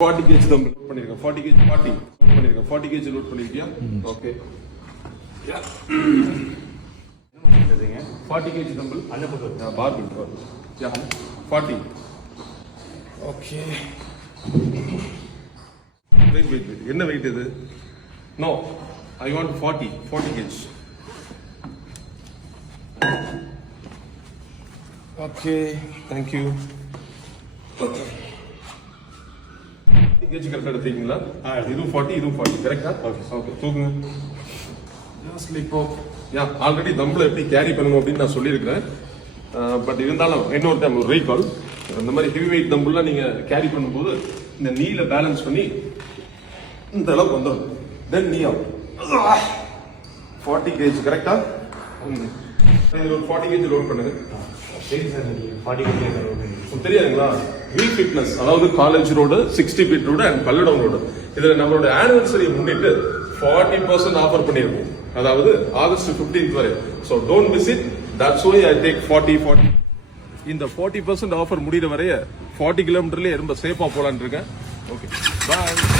40 kg dumbbell load பண்ணிருக்கேன் 40 kg 40 பண்ணிருக்கேன் 40 kg load பண்ணிருக்கியா ஓகே யா 40 kg dumbbell அந்த பக்கம் barbell யா 40 ஓகே வெயிட் என்ன வெயிட் இது no I want 40 kg okay thank you கேஜ் கரெக்டா எடுத்தீங்களா இது 40 கரெக்ட்டா ஓகே தூக்குங்க ஸ்லிப் அப் யா ஆல்ரெடி தம்பல எப்படி கேரி பண்ணனும் அப்படி நான் சொல்லியிருக்கேன் பட் இருந்தாலும் இன்னொரு டைம் ஒரு ரீகால் இந்த மாதிரி ஹெவி வெயிட் தம்புல நீங்க கேரி பண்ணும்போது இந்த நீல பேலன்ஸ் பண்ணி இந்த அளவுக்கு வந்துடும் தென் நீ அப் 40 கேஜ் கரெக்ட்டா இது ஒரு 40 கேஜ் லோட் பண்ணுங்க தெரியாதுங்களா வீல் ஃபிட்னஸ் அதாவது college road 60 feet road and Palladam road இதுல நம்மளோட ஆனிவர்சரியை முன்னிட்டு 40% ஆஃபர் பண்ணிருக்கோம் அதாவது ஆகஸ்ட் 15th வரை so don't miss it that's why I take 40 இந்த 40% ஆஃபர் முடிகிற வரைய 40 கிலோமீட்டர்லயே ரொம்ப சேஃபா போலான்னு இருக்கேன் ஓகே பாய்